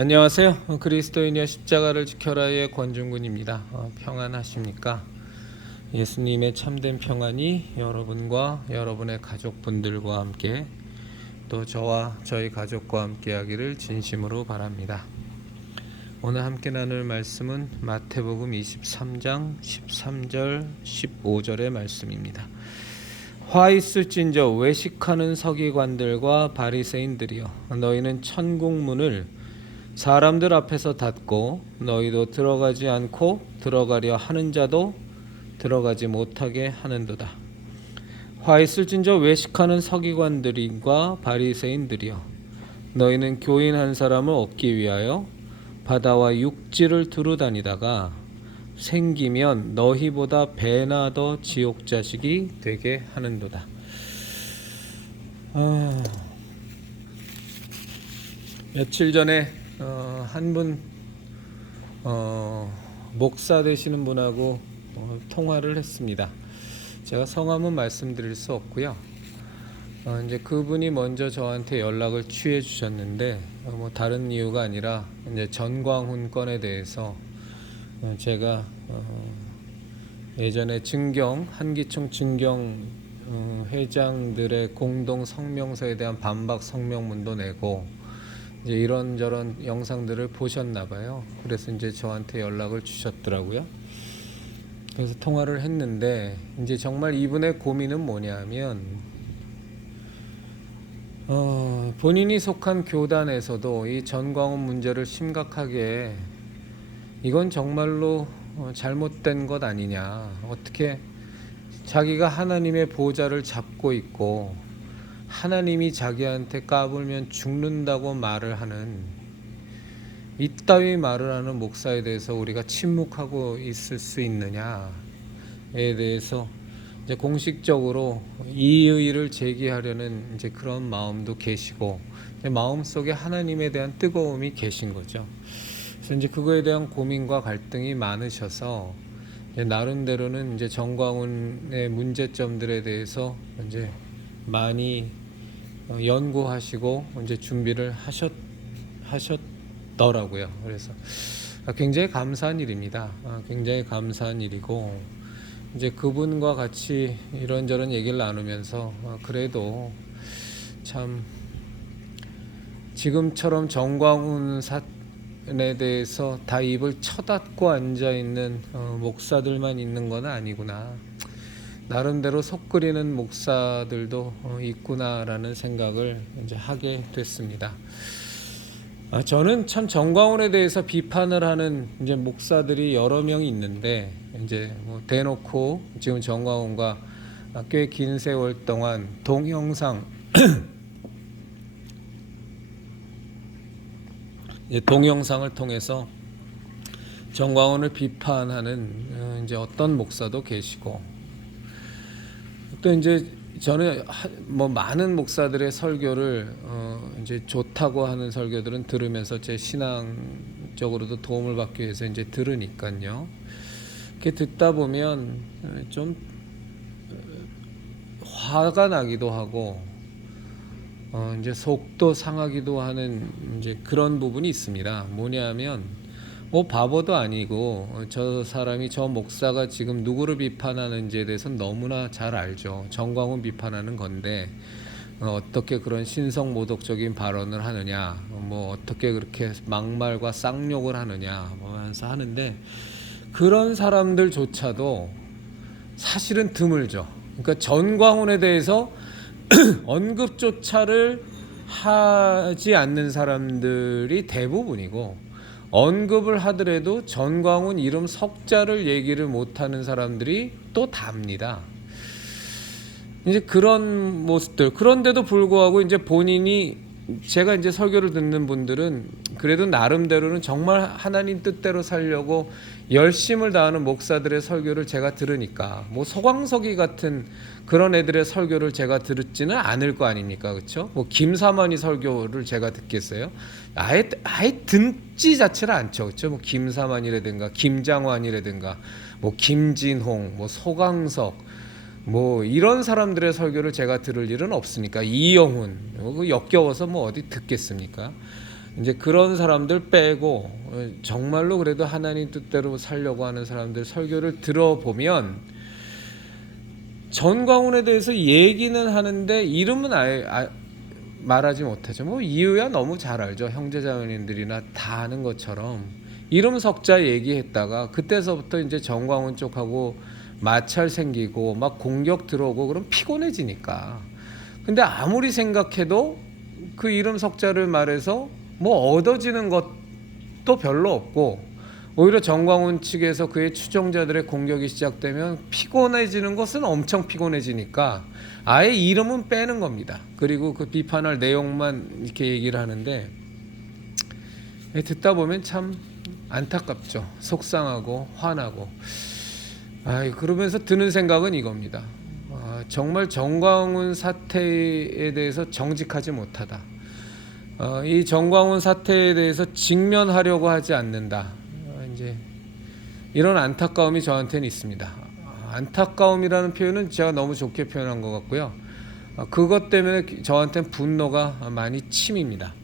안녕하세요. 그리스도인이여 십자가를 지켜라의 권중근입니다. 평안하십니까? 예수님의 참된 평안이 여러분과 여러분의 가족분들과 함께 또 저와 저희 가족과 함께 하기를 진심으로 바랍니다. 오늘 함께 나눌 말씀은 마태복음 23장 13절 15절의 말씀입니다. 화 있을진저 외식하는 서기관들과 바리새인들이여, 너희는 천국문을 사람들 앞에서 닫고 너희도 들어가지 않고 들어가려 하는 자도 들어가지 못하게 하는도다. 화 있을진저 외식하는 서기관들과 바리새인들이여, 너희는 교인 한 사람을 얻기 위하여 바다와 육지를 두루 다니다가 생기면 너희보다 배나 더 지옥 자식이 되게 하는도다. 며칠 전에 한 분 목사 되시는 분하고 통화를 했습니다. 제가 성함은 말씀드릴 수 없고요. 이제 그분이 먼저 저한테 연락을 취해 주셨는데 뭐 다른 이유가 아니라 이제 전광훈 건에 대해서 제가 예전에 한기총 증경 회장들의 공동 성명서에 대한 반박 성명문도 내고 이제 이런저런 영상들을 보셨나 봐요. 그래서 이제 저한테 연락을 주셨더라고요. 그래서 통화를 했는데 이제 정말 이분의 고민은 뭐냐면 본인이 속한 교단에서도 이 전광훈 문제를 심각하게 이건 정말로 잘못된 것 아니냐, 어떻게 자기가 하나님의 보좌를 잡고 있고 하나님이 자기한테 까불면 죽는다고 말을 하는 이따위 말을 하는 목사에 대해서 우리가 침묵하고 있을 수 있느냐에 대해서 이제 공식적으로 이의를 제기하려는 이제 그런 마음도 계시고 마음속에 하나님에 대한 뜨거움이 계신 거죠. 그래서 이제 그거에 대한 고민과 갈등이 많으셔서 이제 나름대로는 이제 전광훈의 문제점들에 대해서 이제 많이 연구하시고 이제 준비를 하셨더라고요. 그래서 굉장히 감사한 일입니다. 굉장히 감사한 일이고 이제 그분과 같이 이런저런 얘기를 나누면서 그래도 참 지금처럼 전광훈 사건에 대해서 다 입을 쳐닫고 앉아 있는 목사들만 있는 건 아니구나. 나름대로 속 끓이는 목사들도 있구나라는 생각을 이제 하게 됐습니다. 저는 참 전광훈에 대해서 비판을 하는 이제 목사들이 여러 명이 있는데 이제 뭐 대놓고 지금 전광훈과 꽤 긴 세월 동안 동영상을 통해서 전광훈을 비판하는 이제 어떤 목사도 계시고, 또 이제 저는 뭐 많은 목사들의 설교를 이제 좋다고 하는 설교들은 들으면서 제 신앙적으로도 도움을 받기 위해서 이제 들으니까요. 이렇게 듣다 보면 좀 화가 나기도 하고 이제 속도 상하기도 하는 이제 그런 부분이 있습니다. 뭐냐면 뭐 바보도 아니고 저 사람이, 저 목사가 지금 누구를 비판하는지에 대해서는 너무나 잘 알죠. 전광훈 비판하는 건데 어떻게 그런 신성모독적인 발언을 하느냐, 뭐 어떻게 그렇게 막말과 쌍욕을 하느냐 뭐 하면서 하는데, 그런 사람들조차도 사실은 드물죠. 그러니까 전광훈에 대해서 언급조차를 하지 않는 사람들이 대부분이고, 언급을 하더라도 전광훈 이름 석자를 얘기를 못하는 사람들이 또 답니다. 이제 그런 모습들, 그런데도 불구하고 이제 본인이, 제가 이제 설교를 듣는 분들은 그래도 나름대로는 정말 하나님 뜻대로 살려고 열심을 다하는 목사들의 설교를 제가 들으니까, 뭐 소광석이 같은 그런 애들의 설교를 제가 듣지는 않을 거 아닙니까, 그렇죠? 뭐 김사만이 설교를 제가 듣겠어요? 아예 듣지 자체를 않죠, 그렇죠? 뭐 김사만이라든가 김장환이라든가 뭐 김진홍, 뭐 소광석, 뭐 이런 사람들의 설교를 제가 들을 일은 없으니까, 이영훈 역겨워서 뭐 어디 듣겠습니까? 이제 그런 사람들 빼고 정말로 그래도 하나님 뜻대로 살려고 하는 사람들 설교를 들어보면 전광훈에 대해서 얘기는 하는데 이름은 아예 말하지 못하죠. 뭐 이유야 너무 잘 알죠. 형제자매님들이나 다 아는 것처럼 이름 석자 얘기했다가 그때서부터 이제 전광훈 쪽하고 마찰 생기고 막 공격 들어오고 그럼 피곤해지니까. 근데 아무리 생각해도 그 이름 석자를 말해서 뭐 얻어지는 것도 별로 없고 오히려 전광훈 측에서 그의 추종자들의 공격이 시작되면 피곤해지는 것은 엄청 피곤해지니까 아예 이름은 빼는 겁니다. 그리고 그 비판할 내용만 이렇게 얘기를 하는데 듣다 보면 참 안타깝죠. 속상하고 화나고. 그러면서 드는 생각은 이겁니다. 정말 전광훈 사태에 대해서 정직하지 못하다. 이 전광훈 사태에 대해서 직면하려고 하지 않는다. 이제 이런 안타까움이 저한테는 있습니다. 안타까움이라는 표현은 제가 너무 좋게 표현한 것 같고요. 그것 때문에 저한테는 분노가 많이 침입니다.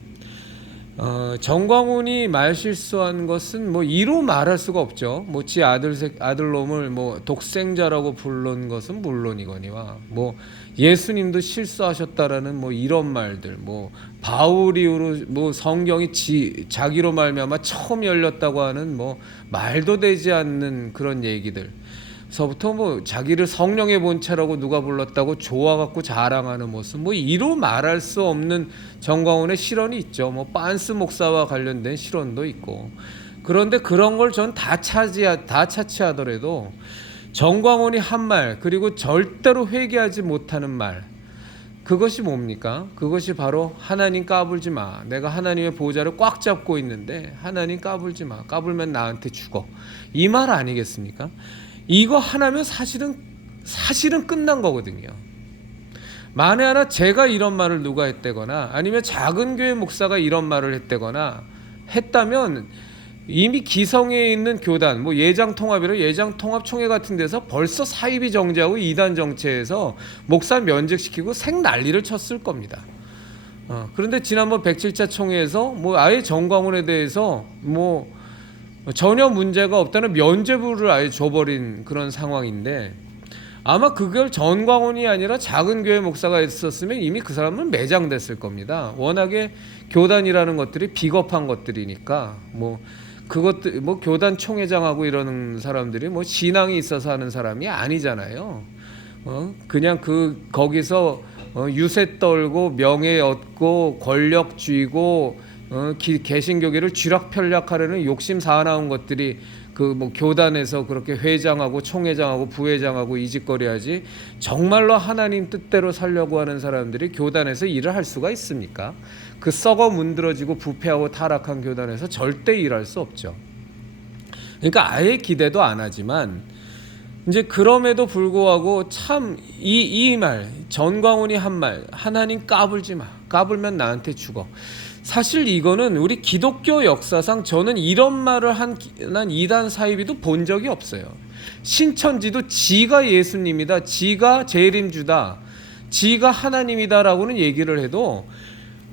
전광훈이 말실수한 것은 뭐 이로 말할 수가 없죠. 뭐 지 아들놈을 뭐 독생자라고 부른 것은 물론이거니와 뭐 예수님도 실수하셨다라는 뭐 이런 말들, 뭐 바울이로 뭐 성경이 자기로 말미암아 처음 열렸다고 하는 뭐 말도 되지 않는 그런 얘기들. 서부터 뭐 자기를 성령의 본체라고 누가 불렀다고 좋아갖고 자랑하는 모습, 뭐 이로 말할 수 없는 전광훈의 실언이 있죠. 뭐 빤스 목사와 관련된 실언도 있고. 그런데 그런 걸 전 다 차치하더라도 전광훈이 한 말, 그리고 절대로 회개하지 못하는 말, 그것이 뭡니까? 그것이 바로 하나님 까불지 마. 내가 하나님의 보좌를 꽉 잡고 있는데 하나님 까불지 마. 까불면 나한테 죽어. 이 말 아니겠습니까? 이거 하나면 사실은 끝난 거거든요. 만에 하나 제가 이런 말을 누가 했다거나 아니면 작은 교회 목사가 이런 말을 했다거나 했다면 이미 기성에 있는 교단, 뭐 예장통합이라 예장통합총회 같은 데서 벌써 사입이 정지하고 이단 정체해서 목사 면직시키고 생난리를 쳤을 겁니다. 그런데 지난번 107차 총회에서 뭐 아예 전광훈에 대해서 뭐 전혀 문제가 없다는 면죄부를 아예 줘버린 그런 상황인데 아마 그걸 전광훈이 아니라 작은 교회 목사가 있었으면 이미 그 사람은 매장됐을 겁니다. 워낙에 교단이라는 것들이 비겁한 것들이니까 뭐 그것들 뭐 교단 총회장하고 이러는 사람들이 뭐 신앙이 있어서 하는 사람이 아니잖아요. 그냥 거기서 유세 떨고 명예 얻고 권력 쥐고 개신교계를 쥐락펴락하려는 욕심 사나운 것들이 그 뭐 교단에서 그렇게 회장하고 총회장하고 부회장하고 이 짓거리하지 정말로 하나님 뜻대로 살려고 하는 사람들이 교단에서 일을 할 수가 있습니까? 그 썩어 문드러지고 부패하고 타락한 교단에서 절대 일할 수 없죠. 그러니까 아예 기대도 안 하지만 이제 그럼에도 불구하고 참 이 말 전광훈이 한 말 하나님 까불지 마. 까불면 나한테 죽어. 사실 이거는 우리 기독교 역사상 저는 이런 말을 한 이단 사이비도 본 적이 없어요. 신천지도 지가 예수님이다, 지가 재림주다, 지가 하나님이다라고는 얘기를 해도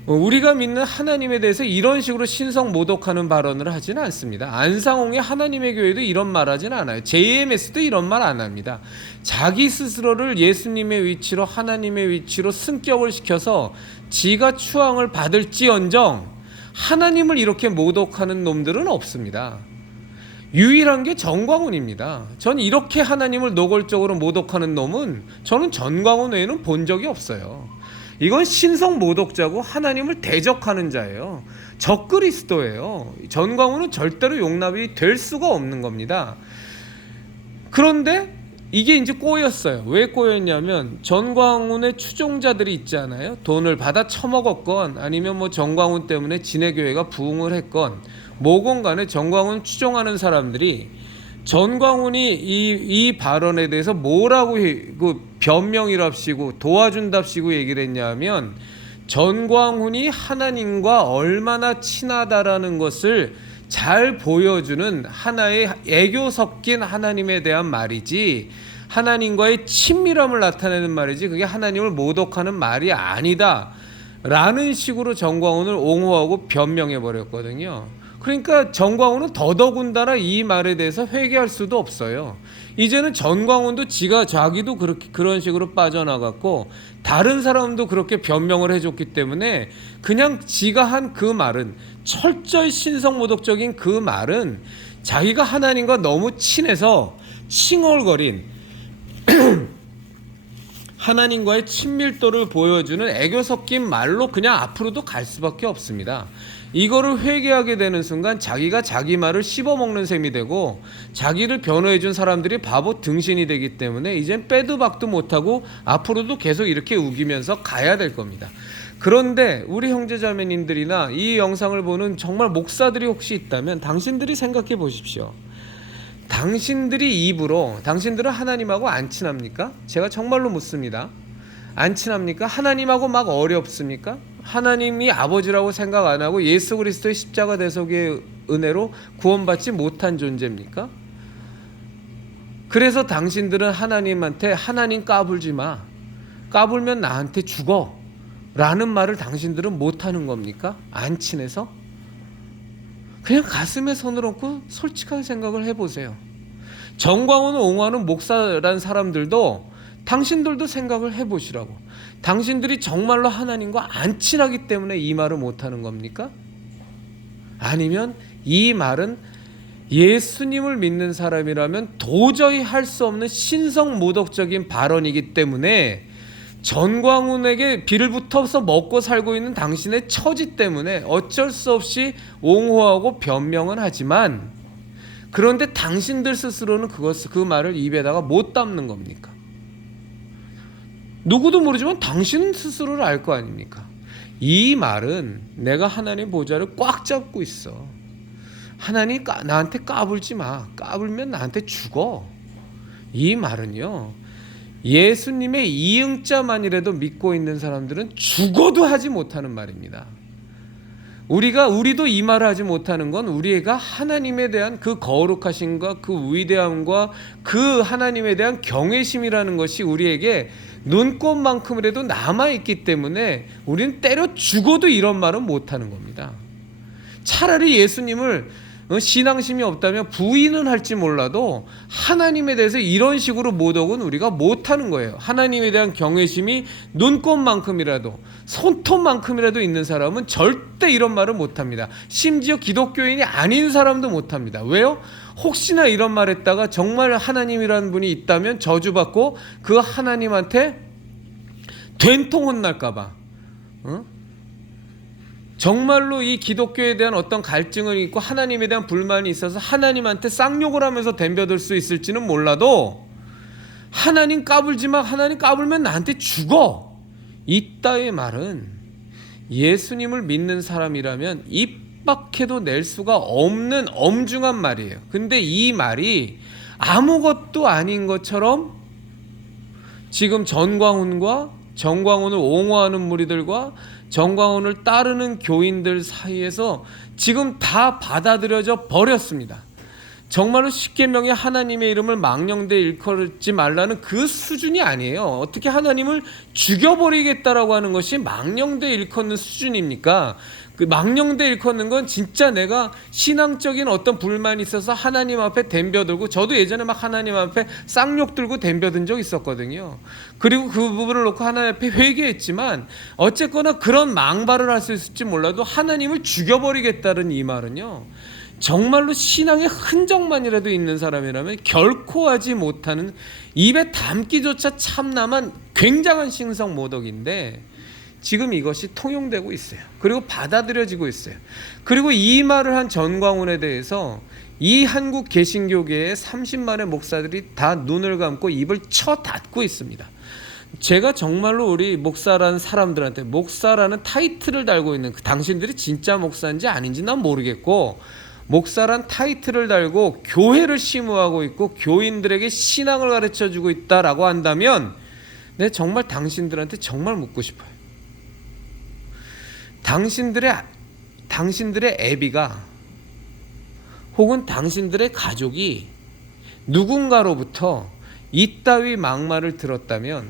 우리가 믿는 하나님에 대해서 이런 식으로 신성 모독하는 발언을 하지는 않습니다. 안상홍의 하나님의 교회도 이런 말 하지는 않아요. JMS도 이런 말 안 합니다. 자기 스스로를 예수님의 위치로 하나님의 위치로 승격을 시켜서 지가 추앙을 받을지언정 하나님을 이렇게 모독하는 놈들은 없습니다. 유일한 게 전광훈입니다. 전 이렇게 하나님을 노골적으로 모독하는 놈은 저는 전광훈 외에는 본 적이 없어요. 이건 신성 모독자고 하나님을 대적하는 자예요. 적그리스도예요. 전광훈은 절대로 용납이 될 수가 없는 겁니다. 그런데 이게 이제 꼬였어요. 왜 꼬였냐면 전광훈의 추종자들이 있잖아요. 돈을 받아 처먹었건 아니면 뭐 전광훈 때문에 진해교회가 부흥을 했건 뭐건 간에 전광훈 추종하는 사람들이 전광훈이 이 발언에 대해서 뭐라고 그 변명이랍시고 도와준답시고 얘기를 했냐면 전광훈이 하나님과 얼마나 친하다라는 것을 잘 보여주는 하나의 애교 섞인 하나님에 대한 말이지 하나님과의 친밀함을 나타내는 말이지 그게 하나님을 모독하는 말이 아니다 라는 식으로 정광훈을 옹호하고 변명해 버렸거든요. 그러니까 정광훈은 더더군다나 이 말에 대해서 회개할 수도 없어요. 이제는 정광훈도 자기도 그렇게 그런 식으로 빠져나갔고 다른 사람도 그렇게 변명을 해줬기 때문에 그냥 지가 한 그 말은 철저히 신성모독적인 그 말은 자기가 하나님과 너무 친해서 칭얼거린 하나님과의 친밀도를 보여주는 애교 섞인 말로 그냥 앞으로도 갈 수밖에 없습니다. 이거를 회개하게 되는 순간 자기가 자기 말을 씹어먹는 셈이 되고 자기를 변호해준 사람들이 바보 등신이 되기 때문에 이젠 빼도 박도 못하고 앞으로도 계속 이렇게 우기면서 가야 될 겁니다. 그런데 우리 형제자매님들이나 이 영상을 보는 정말 목사들이 혹시 있다면 당신들이 생각해 보십시오. 당신들이 입으로 당신들은 하나님하고 안 친합니까? 제가 정말로 묻습니다. 안 친합니까? 하나님하고 막 어렵습니까? 하나님이 아버지라고 생각 안 하고 예수 그리스도의 십자가 대속의 은혜로 구원받지 못한 존재입니까? 그래서 당신들은 하나님한테 하나님 까불지 마. 까불면 나한테 죽어. 라는 말을 당신들은 못하는 겁니까? 안 친해서? 그냥 가슴에 손을 얹고 솔직하게 생각을 해보세요. 정광훈을 옹호하는 목사란 사람들도 당신들도 생각을 해보시라고. 당신들이 정말로 하나님과 안 친하기 때문에 이 말을 못하는 겁니까? 아니면 이 말은 예수님을 믿는 사람이라면 도저히 할 수 없는 신성모독적인 발언이기 때문에 전광훈에게 비를 붙어서 먹고 살고 있는 당신의 처지 때문에 어쩔 수 없이 옹호하고 변명은 하지만 그런데 당신들 스스로는 그 말을 입에다가 못 담는 겁니까? 누구도 모르지만 당신 스스로를 알 거 아닙니까? 이 말은 내가 하나님 보좌를 꽉 잡고 있어. 하나님 나한테 까불지 마. 까불면 나한테 죽어. 이 말은요. 예수님의 이응자만이라도 믿고 있는 사람들은 죽어도 하지 못하는 말입니다. 우리도 이 말을 하지 못하는 건 우리가 하나님에 대한 그 거룩하심과 그 위대함과 그 하나님에 대한 경외심이라는 것이 우리에게 눈꼽만큼이라도 남아있기 때문에 우리는 때려 죽어도 이런 말은 못하는 겁니다. 차라리 예수님을 신앙심이 없다면 부인은 할지 몰라도 하나님에 대해서 이런 식으로 모독은 우리가 못하는 거예요. 하나님에 대한 경외심이 눈꼽만큼이라도 손톱만큼이라도 있는 사람은 절대 이런 말을 못합니다. 심지어 기독교인이 아닌 사람도 못합니다. 왜요? 혹시나 이런 말 했다가 정말 하나님이라는 분이 있다면 저주받고 그 하나님한테 된통 혼날까봐 정말로 이 기독교에 대한 어떤 갈증을 있고 하나님에 대한 불만이 있어서 하나님한테 쌍욕을 하면서 덤벼들 수 있을지는 몰라도 하나님 까불지 마. 하나님 까불면 나한테 죽어. 이따의 말은 예수님을 믿는 사람이라면 입 밖에도 낼 수가 없는 엄중한 말이에요. 근데 이 말이 아무것도 아닌 것처럼 지금 정광훈을 옹호하는 무리들과 정광훈을 따르는 교인들 사이에서 지금 다 받아들여져 버렸습니다. 정말로 십계명에 하나님의 이름을 망령되이 일컬지 말라는 그 수준이 아니에요. 어떻게 하나님을 죽여버리겠다라고 하는 것이 망령되이 일컫는 수준입니까? 그 망령되이 일컫는 건 진짜 내가 신앙적인 어떤 불만이 있어서 하나님 앞에 덤벼들고, 저도 예전에 막 하나님 앞에 쌍욕 들고 덤벼든 적 있었거든요. 그리고 그 부분을 놓고 하나님 앞에 회개했지만 어쨌거나 그런 망발을 할 수 있을지 몰라도 하나님을 죽여버리겠다는 이 말은요, 정말로 신앙의 흔적만이라도 있는 사람이라면 결코 하지 못하는, 입에 담기조차 참남한 굉장한 신성모독인데 지금 이것이 통용되고 있어요. 그리고 받아들여지고 있어요. 그리고 이 말을 한 전광훈에 대해서 이 한국 개신교계의 30만의 목사들이 다 눈을 감고 입을 쳐 닫고 있습니다. 제가 정말로 우리 목사라는 사람들한테, 목사라는 타이틀을 달고 있는 당신들이 진짜 목사인지 아닌지 난 모르겠고, 목사란 타이틀을 달고 교회를 심우하고 있고 교인들에게 신앙을 가르쳐주고 있다라고 한다면 내 정말 당신들한테 정말 묻고 싶어요. 당신들의 애비가 혹은 당신들의 가족이 누군가로부터 이따위 막말을 들었다면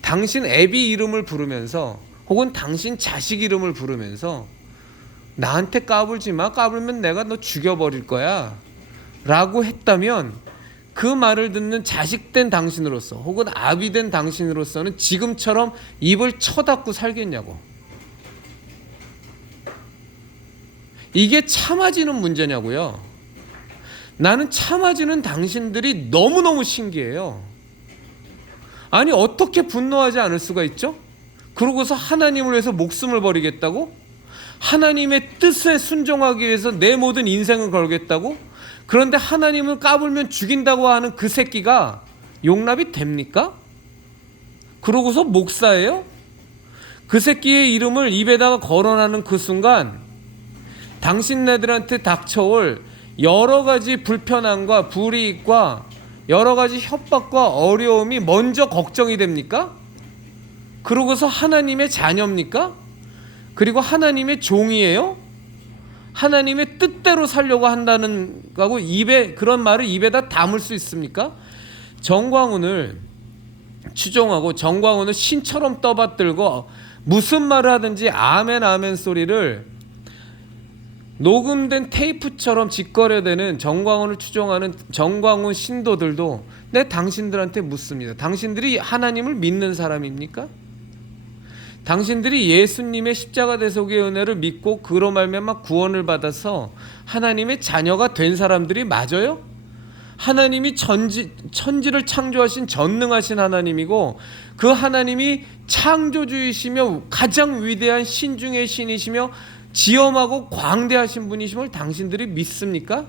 당신 애비 이름을 부르면서 혹은 당신 자식 이름을 부르면서 나한테 까불지 마, 까불면 내가 너 죽여버릴 거야 라고 했다면 그 말을 듣는 자식된 당신으로서 혹은 아비된 당신으로서는 지금처럼 입을 쳐닫고 살겠냐고. 이게 참아지는 문제냐고요. 나는 참아지는 당신들이 너무너무 신기해요. 아니 어떻게 분노하지 않을 수가 있죠? 그러고서 하나님을 위해서 목숨을 버리겠다고? 하나님의 뜻에 순종하기 위해서 내 모든 인생을 걸겠다고? 그런데 하나님을 까불면 죽인다고 하는 그 새끼가 용납이 됩니까? 그러고서 목사예요? 그 새끼의 이름을 입에다가 거론하는 그 순간 당신네들한테 닥쳐올 여러 가지 불편함과 불이익과 여러 가지 협박과 어려움이 먼저 걱정이 됩니까? 그러고서 하나님의 자녀입니까? 그리고 하나님의 종이에요? 하나님의 뜻대로 살려고 한다는 거고 입에 그런 말을 입에다 담을 수 있습니까? 정광훈을 추종하고 정광훈을 신처럼 떠받들고 무슨 말을 하든지 아멘 아멘 소리를 녹음된 테이프처럼 짓거려대는 정광훈을 추종하는 정광훈 신도들도 내 당신들한테 묻습니다. 당신들이 하나님을 믿는 사람입니까? 당신들이 예수님의 십자가 대속의 은혜를 믿고 그로 말미암아 구원을 받아서 하나님의 자녀가 된 사람들이 맞아요? 하나님이 천지를 창조하신 전능하신 하나님이고 그 하나님이 창조주이시며 가장 위대한 신중의 신이시며 지엄하고 광대하신 분이심을 당신들이 믿습니까?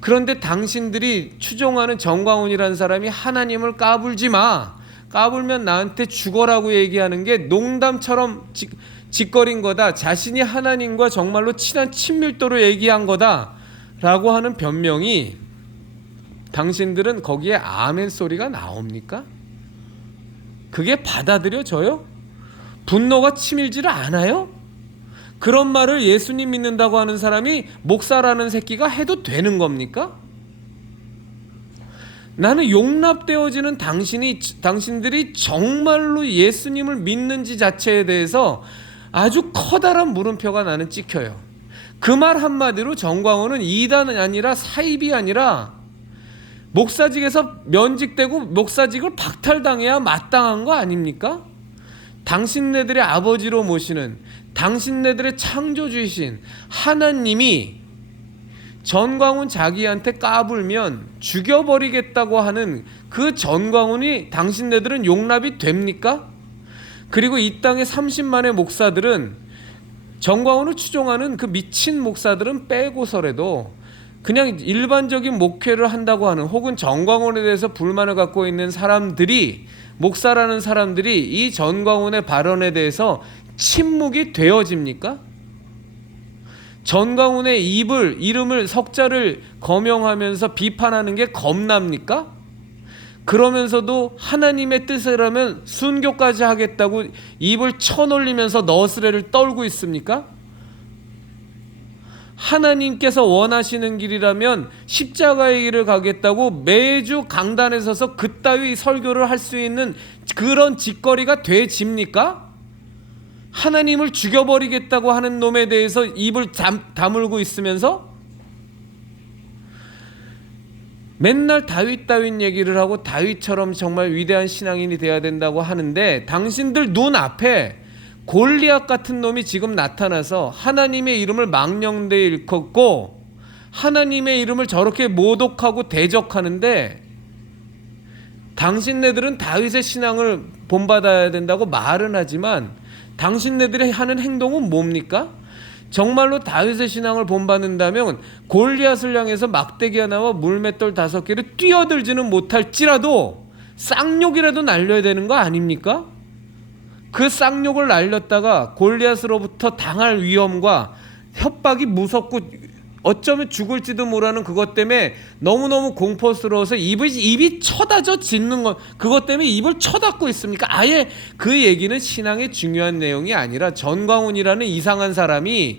그런데 당신들이 추종하는 정광훈이라는 사람이 하나님을 까불지 마, 까불면 나한테 죽어라고 얘기하는 게 농담처럼 짓거린 거다, 자신이 하나님과 정말로 친한 친밀도로 얘기한 거다 라고 하는 변명이 당신들은 거기에 아멘 소리가 나옵니까? 그게 받아들여져요? 분노가 치밀지를 않아요? 그런 말을 예수님 믿는다고 하는 사람이 목사라는 새끼가 해도 되는 겁니까? 나는 용납되어지는 당신들이 정말로 예수님을 믿는지 자체에 대해서 아주 커다란 물음표가 나는 찍혀요. 그 말 한마디로 정광훈은 이단이 아니라 사입이 아니라 목사직에서 면직되고 목사직을 박탈당해야 마땅한 거 아닙니까? 당신네들의 아버지로 모시는 당신네들의 창조주이신 하나님이 전광훈 자기한테 까불면 죽여버리겠다고 하는 그 전광훈이 당신네들은 용납이 됩니까? 그리고 이 땅의 30만의 목사들은 전광훈을 추종하는 그 미친 목사들은 빼고서라도 그냥 일반적인 목회를 한다고 하는 혹은 전광훈에 대해서 불만을 갖고 있는 사람들이 목사라는 사람들이 이 전광훈의 발언에 대해서 침묵이 되어집니까? 전광훈의 이름을 석자를 거명하면서 비판하는 게 겁납니까? 그러면서도 하나님의 뜻이라면 순교까지 하겠다고 입을 쳐놀리면서 너스레를 떨고 있습니까? 하나님께서 원하시는 길이라면 십자가의 길을 가겠다고 매주 강단에 서서 그따위 설교를 할 수 있는 그런 짓거리가 되집니까? 하나님을 죽여버리겠다고 하는 놈에 대해서 입을 다물고 있으면서 맨날 다윗 얘기를 하고 다윗처럼 정말 위대한 신앙인이 돼야 된다고 하는데 당신들 눈앞에 골리앗 같은 놈이 지금 나타나서 하나님의 이름을 망령되이 일컫고 하나님의 이름을 저렇게 모독하고 대적하는데 당신네들은 다윗의 신앙을 본받아야 된다고 말은 하지만 당신네들이 하는 행동은 뭡니까? 정말로 다윗의 신앙을 본받는다면 골리앗을 향해서 막대기 하나와 물맷돌 5개를 뛰어들지는 못할지라도 쌍욕이라도 날려야 되는 거 아닙니까? 그 쌍욕을 날렸다가 골리앗으로부터 당할 위험과 협박이 무섭고 어쩌면 죽을지도 모르는 그것 때문에 너무너무 공포스러워서 입이 쳐다져 짖는 것, 그것 때문에 입을 쳐닫고 있습니까? 아예 그 얘기는 신앙의 중요한 내용이 아니라 전광훈이라는 이상한 사람이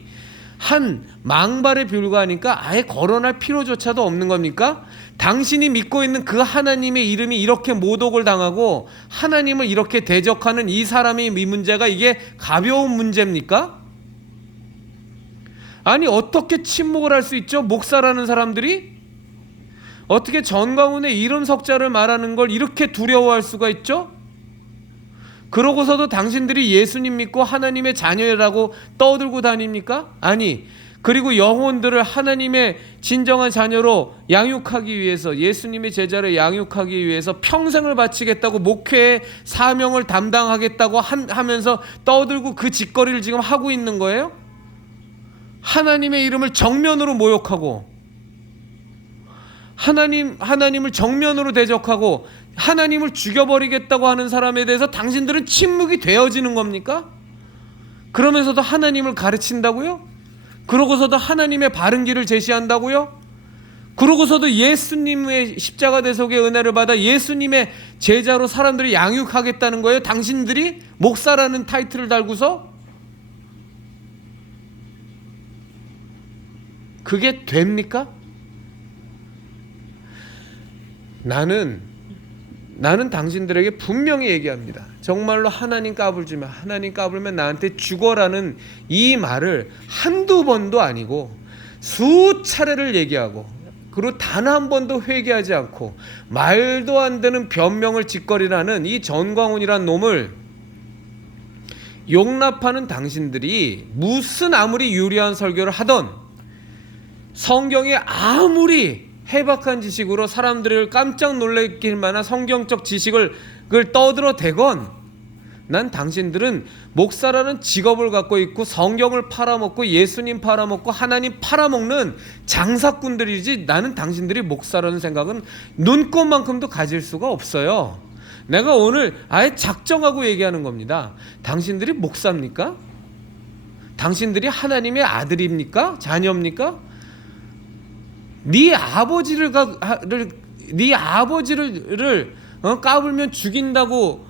한 망발에 불과하니까 아예 거론할 필요조차도 없는 겁니까? 당신이 믿고 있는 그 하나님의 이름이 이렇게 모독을 당하고 하나님을 이렇게 대적하는 이 사람의 이 문제가 이게 가벼운 문제입니까? 아니 어떻게 침묵을 할 수 있죠? 목사라는 사람들이? 어떻게 전광훈의 이름 석자를 말하는 걸 이렇게 두려워할 수가 있죠? 그러고서도 당신들이 예수님 믿고 하나님의 자녀라고 떠들고 다닙니까? 아니, 그리고 영혼들을 하나님의 진정한 자녀로 양육하기 위해서, 예수님의 제자를 양육하기 위해서 평생을 바치겠다고 목회의 사명을 담당하겠다고 하면서 떠들고 그 짓거리를 지금 하고 있는 거예요? 하나님의 이름을 정면으로 모욕하고 하나님을 정면으로 대적하고 하나님을 죽여버리겠다고 하는 사람에 대해서 당신들은 침묵이 되어지는 겁니까? 그러면서도 하나님을 가르친다고요? 그러고서도 하나님의 바른 길을 제시한다고요? 그러고서도 예수님의 십자가 대속의 은혜를 받아 예수님의 제자로 사람들을 양육하겠다는 거예요? 당신들이 목사라는 타이틀을 달고서? 그게 됩니까? 나는 당신들에게 분명히 얘기합니다. 정말로 하나님 까불지마. 하나님 까불면 나한테 죽어라는 이 말을 한두 번도 아니고 수차례를 얘기하고, 그리고 단 한 번도 회개하지 않고 말도 안 되는 변명을 짓거리라는 이 전광훈이란 놈을 용납하는 당신들이 무슨 아무리 유리한 설교를 하던, 성경에 아무리 해박한 지식으로 사람들을 깜짝 놀랄 만한 성경적 지식을 떠들어대건, 난 당신들은 목사라는 직업을 갖고 있고 성경을 팔아먹고 예수님 팔아먹고 하나님 팔아먹는 장사꾼들이지, 나는 당신들이 목사라는 생각은 눈꼽만큼도 가질 수가 없어요. 내가 오늘 아예 작정하고 얘기하는 겁니다. 당신들이 목사입니까? 당신들이 하나님의 아들입니까? 자녀입니까? 네 아버지를 까불면 죽인다고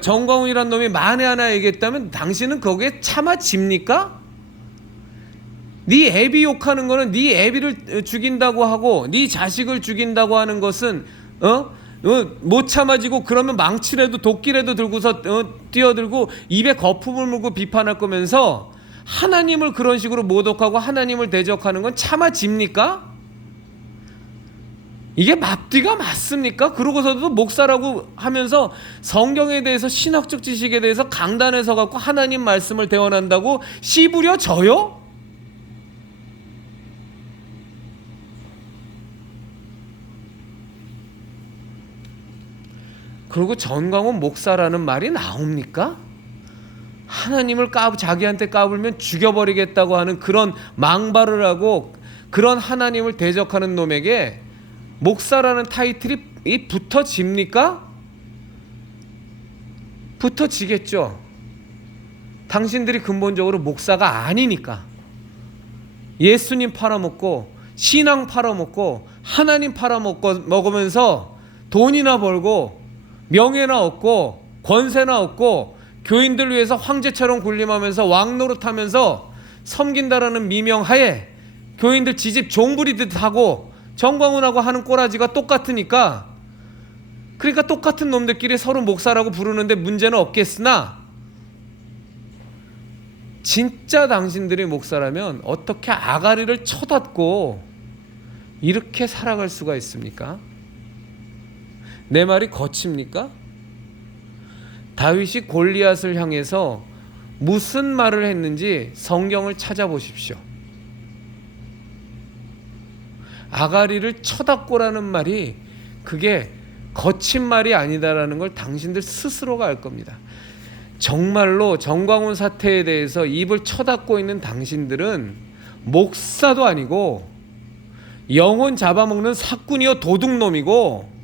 정광훈이란 놈이 만에 하나 얘기했다면 당신은 거기에 참아집니까? 네 애비 욕하는 거는, 네 애비를 죽인다고 하고 네 자식을 죽인다고 하는 것은 못 참아지고, 그러면 망치라도 도끼라도 들고서 뛰어들고 입에 거품을 물고 비판할 거면서 하나님을 그런 식으로 모독하고 하나님을 대적하는 건 참아집니까? 이게 앞뒤가 맞습니까? 그러고서도 목사라고 하면서 성경에 대해서, 신학적 지식에 대해서 강단에 서갖고 하나님 말씀을 대언한다고 씨부려 져요? 그리고 전광훈 목사라는 말이 나옵니까? 하나님을 자기한테 까불면 죽여버리겠다고 하는 그런 망발을 하고 그런 하나님을 대적하는 놈에게 목사라는 타이틀이 붙어집니까? 붙어지겠죠. 당신들이 근본적으로 목사가 아니니까. 예수님 팔아먹고 신앙 팔아먹고 하나님 팔아먹으면서 돈이나 벌고 명예나 얻고 권세나 얻고 교인들 위해서 황제처럼 군림하면서 왕노릇하면서 섬긴다라는 미명하에 교인들 지집 종부리듯 하고 전광훈하고 하는 꼬라지가 똑같으니까, 그러니까 똑같은 놈들끼리 서로 목사라고 부르는데 문제는 없겠으나, 진짜 당신들이 목사라면 어떻게 아가리를 쳐닫고 이렇게 살아갈 수가 있습니까? 내 말이 거칩니까? 다윗이 골리앗을 향해서 무슨 말을 했는지 성경을 찾아보십시오. 아가리를 쳐닫고라는 말이 그게 거친 말이 아니다라는 걸 당신들 스스로가 알 겁니다. 정말로 전광훈 사태에 대해서 입을 쳐닫고 있는 당신들은 목사도 아니고 영혼 잡아먹는 사꾼이요 도둑놈이고,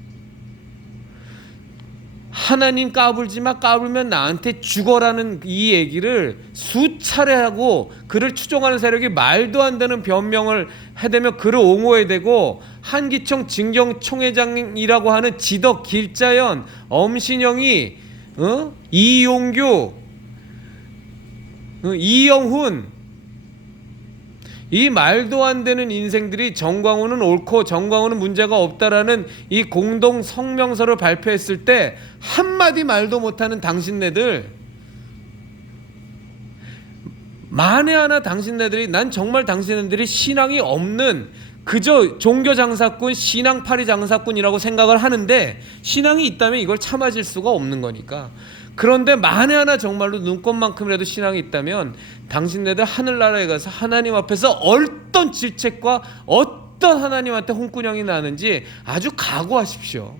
하나님 까불지마, 까불면 나한테 죽어라는 이 얘기를 수차례 하고 그를 추종하는 세력이 말도 안 되는 변명을 해대며 그를 옹호해대고, 한기총 진경총회장이라고 하는 지덕, 길자연, 엄신영이, 이용규, 이영훈, 이 말도 안 되는 인생들이 정광훈은 옳고 정광훈은 문제가 없다라는 이 공동 성명서를 발표했을 때 한마디 말도 못하는 당신네들, 만에 하나 당신네들이, 난 정말 당신네들이 신앙이 없는 그저 종교 장사꾼, 신앙파리 장사꾼이라고 생각을 하는데, 신앙이 있다면 이걸 참아질 수가 없는 거니까. 그런데 만에 하나 정말로 눈꽃만큼이라도 신앙이 있다면 당신네들 하늘나라에 가서 하나님 앞에서 어떤 질책과 어떤 하나님한테 홍군형이 나는지 아주 각오하십시오.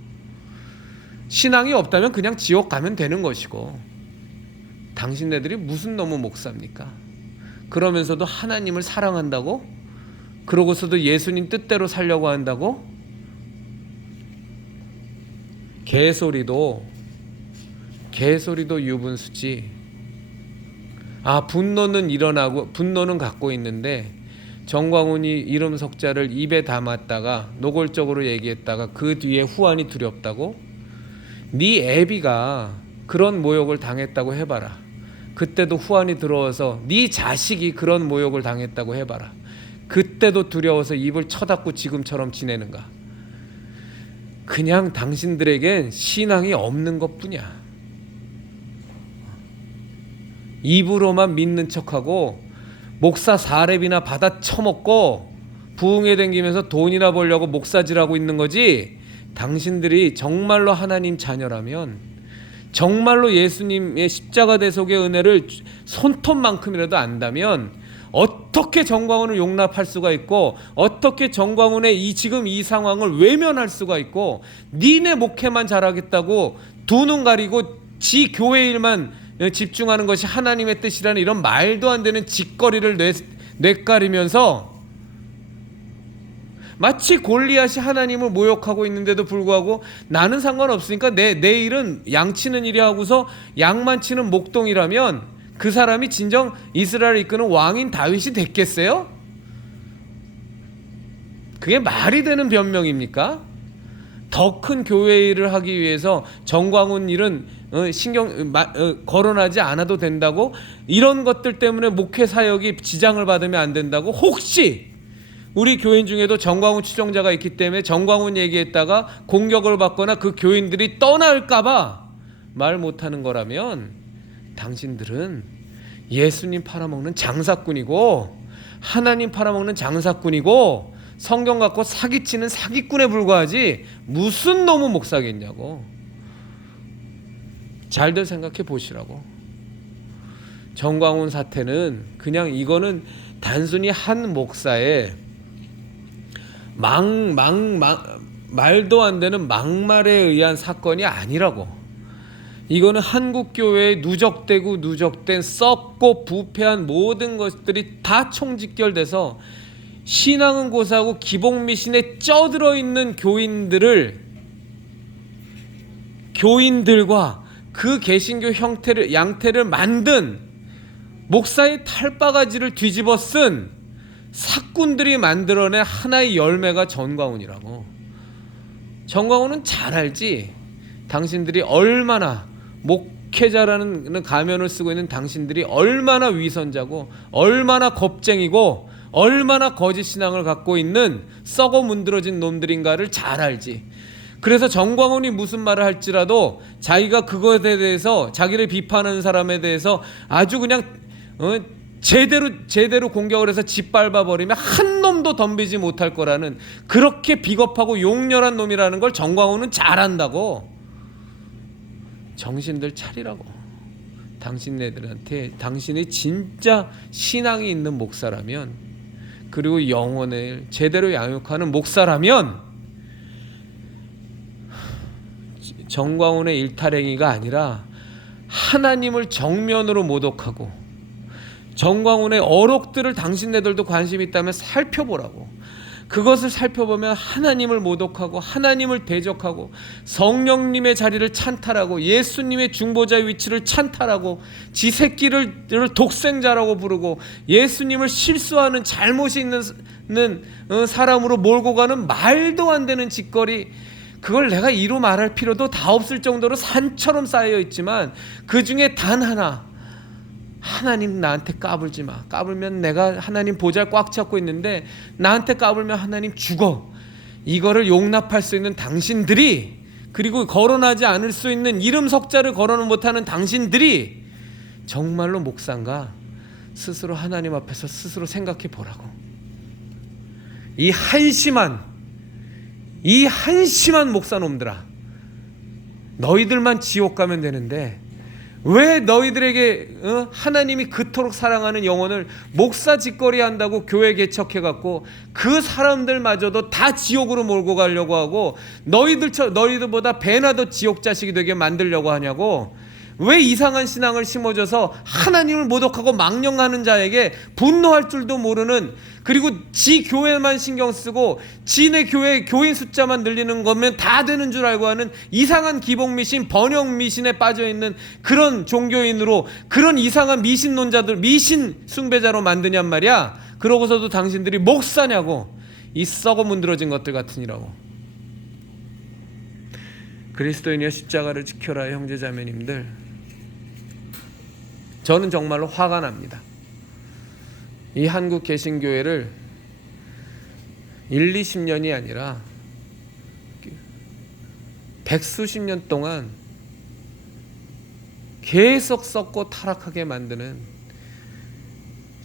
신앙이 없다면 그냥 지옥 가면 되는 것이고, 당신네들이 무슨 놈의 목사입니까? 그러면서도 하나님을 사랑한다고? 그러고서도 예수님 뜻대로 살려고 한다고? 개소리도 유분수지. 분노는 일어나고 분노는 갖고 있는데, 정광훈이 이름 석자를 입에 담았다가 노골적으로 얘기했다가 그 뒤에 후환이 두렵다고? 네 애비가 그런 모욕을 당했다고 해봐라. 그때도 후환이 들어와서 네 자식이 그런 모욕을 당했다고 해봐라. 그때도 두려워서 입을 쳐닫고 지금처럼 지내는가? 그냥 당신들에겐 신앙이 없는 것뿐이야. 입으로만 믿는 척하고 목사 사례비나 받아 처먹고 부흥회 댕기면서 돈이나 벌려고 목사질하고 있는 거지. 당신들이 정말로 하나님 자녀라면, 정말로 예수님의 십자가 대속의 은혜를 손톱만큼이라도 안다면 어떻게 정광훈을 용납할 수가 있고, 어떻게 정광훈의 지금 이 상황을 외면할 수가 있고, 니네 목회만 잘하겠다고 두 눈 가리고 지 교회 일만 집중하는 것이 하나님의 뜻이라는 이런 말도 안 되는 짓거리를 뇌까리면서 마치 골리앗이 하나님을 모욕하고 있는데도 불구하고 나는 상관없으니까 내 일은 양 치는 일이 하고서 양만 치는 목동이라면 그 사람이 진정 이스라엘을 이끄는 왕인 다윗이 됐겠어요? 그게 말이 되는 변명입니까? 더 큰 교회 일을 하기 위해서 정광훈 일은 거론하지 않아도 된다고, 이런 것들 때문에 목회 사역이 지장을 받으면 안 된다고, 혹시 우리 교인 중에도 정광훈 추종자가 있기 때문에 정광훈 얘기했다가 공격을 받거나 그 교인들이 떠날까봐 말 못하는 거라면, 당신들은 예수님 팔아먹는 장사꾼이고 하나님 팔아먹는 장사꾼이고 성경 갖고 사기치는 사기꾼에 불과하지 무슨 놈의 목사겠냐고. 잘들 생각해 보시라고. 정광훈 사태는 그냥 이거는 단순히 한 목사의 말도 안 되는 막말에 의한 사건이 아니라고. 이거는 한국교회에 누적된 썩고 부패한 모든 것들이 다 총집결돼서 신앙은 고사하고 기복미신에 쪄들어 있는 교인들과 그 개신교 양태를 만든 목사의 탈바가지를 뒤집어 쓴 사꾼들이 만들어낸 하나의 열매가 정광훈이라고. 정광훈은 잘 알지. 당신들이 얼마나, 목회자라는 가면을 쓰고 있는 당신들이 얼마나 위선자고 얼마나 겁쟁이고 얼마나 거짓 신앙을 갖고 있는 썩어 문드러진 놈들인가를 잘 알지. 그래서 정광훈이 무슨 말을 할지라도 자기가 그것에 대해서, 자기를 비판하는 사람에 대해서 아주 그냥 제대로 공격을 해서 짓밟아 버리면 한 놈도 덤비지 못할 거라는, 그렇게 비겁하고 용렬한 놈이라는 걸 정광훈은 잘 안다고. 정신들 차리라고. 당신네들한테, 당신이 진짜 신앙이 있는 목사라면, 그리고 영혼을 제대로 양육하는 목사라면 정광훈의 일탈행위가 아니라 하나님을 정면으로 모독하고 정광훈의 어록들을 당신네들도 관심 있다면 살펴보라고. 그것을 살펴보면 하나님을 모독하고 하나님을 대적하고 성령님의 자리를 찬탈하고 예수님의 중보자의 위치를 찬탈하고 지 새끼를 독생자라고 부르고 예수님을 실수하는, 잘못이 있는 사람으로 몰고 가는 말도 안 되는 짓거리, 그걸 내가 이루 말할 필요도 다 없을 정도로 산처럼 쌓여 있지만 그 중에 단 하나, 하나님 나한테 까불지 마. 까불면 내가 하나님 보좌를 꽉 잡고 있는데 나한테 까불면 하나님 죽어. 이거를 용납할 수 있는 당신들이, 그리고 거론하지 않을 수 있는 이름 석자를 거론을 못하는 당신들이 정말로 목사인가? 스스로 하나님 앞에서 스스로 생각해 보라고. 이 한심한 목사놈들아, 너희들만 지옥 가면 되는데 왜 너희들에게 하나님이 그토록 사랑하는 영혼을 목사 짓거리 한다고 교회 개척해갖고 그 사람들마저도 다 지옥으로 몰고 가려고 하고 너희들보다 배나 더 지옥 자식이 되게 만들려고 하냐고. 왜 이상한 신앙을 심어줘서 하나님을 모독하고 망령하는 자에게 분노할 줄도 모르는, 그리고 지 교회만 신경 쓰고 지네 교회 교인 숫자만 늘리는 거면 다 되는 줄 알고 하는 이상한 기복미신, 번영미신에 빠져있는 그런 종교인으로, 그런 이상한 미신론자들, 미신 숭배자로 만드냔 말이야. 그러고서도 당신들이 목사냐고. 이 썩어 문드러진 것들 같으니라고. 그리스도인이여 십자가를 지켜라. 형제자매님들, 저는 정말로 화가 납니다. 이 한국 개신교회를 1, 20년이 아니라 백수십 년 동안 계속 썩고 타락하게 만드는,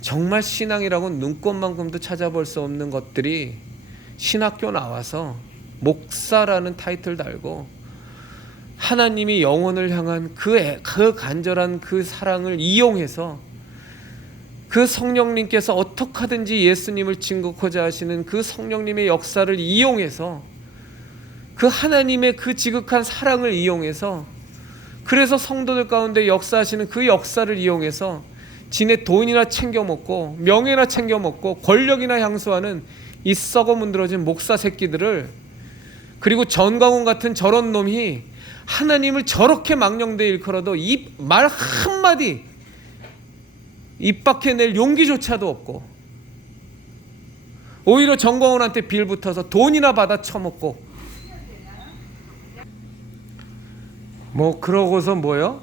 정말 신앙이라고 눈꽃만큼도 찾아볼 수 없는 것들이 신학교 나와서 목사라는 타이틀 달고 하나님이 영혼을 향한 그 간절한 그 사랑을 이용해서, 그 성령님께서 어떻게 하든지 예수님을 증거하고자 하시는 그 성령님의 역사를 이용해서, 그 하나님의 그 지극한 사랑을 이용해서, 그래서 성도들 가운데 역사하시는 그 역사를 이용해서 지네 돈이나 챙겨 먹고 명예나 챙겨 먹고 권력이나 향수하는 이 썩어 문드러진 목사 새끼들을, 그리고 전광훈 같은 저런 놈이 하나님을 저렇게 망령되이 일컬어도 이 말 한마디 입 밖에 낼 용기조차도 없고, 오히려 전광훈한테 빌 붙어서 돈이나 받아 처먹고, 뭐 그러고서 뭐요?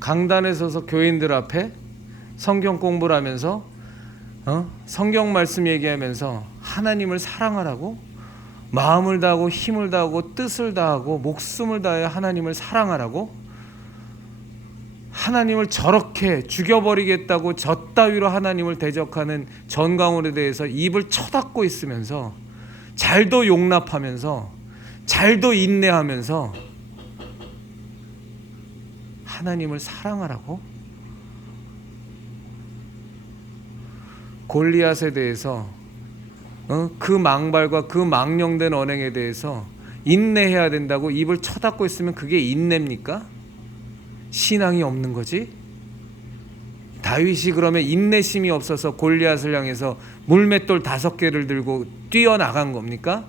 강단에 서서 교인들 앞에 성경 공부를 하면서 성경 말씀 얘기하면서 하나님을 사랑하라고? 마음을 다하고 힘을 다하고 뜻을 다하고 목숨을 다하여 하나님을 사랑하라고? 하나님을 저렇게 죽여버리겠다고 저 따위로 하나님을 대적하는 전광훈에 대해서 입을 쳐닫고 있으면서, 잘도 용납하면서 잘도 인내하면서 하나님을 사랑하라고? 골리앗에 대해서 그 망발과 그 망령된 언행에 대해서 인내해야 된다고 입을 쳐닫고 있으면 그게 인내입니까? 신앙이 없는 거지? 다윗이 그러면 인내심이 없어서 골리앗을 향해서 물맷돌 5개를 들고 뛰어나간 겁니까?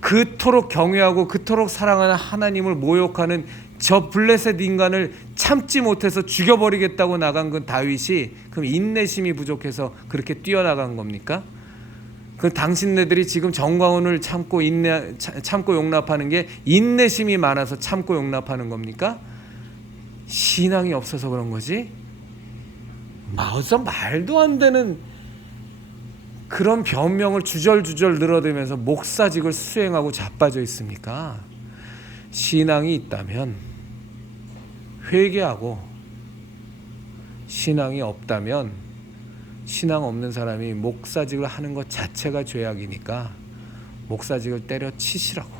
그토록 경외하고 그토록 사랑하는 하나님을 모욕하는 저 블레셋 인간을 참지 못해서 죽여버리겠다고 나간 그 다윗이 그럼 인내심이 부족해서 그렇게 뛰어나간 겁니까? 그 당신네들이 지금 전광훈을 참고 용납하는 게 인내심이 많아서 참고 용납하는 겁니까? 신앙이 없어서 그런 거지? 마우서 말도 안 되는 그런 변명을 주절주절 늘어대면서 목사직을 수행하고 자빠져 있습니까? 신앙이 있다면 회개하고, 신앙이 없다면, 신앙 없는 사람이 목사직을 하는 것 자체가 죄악이니까 목사직을 때려치시라고.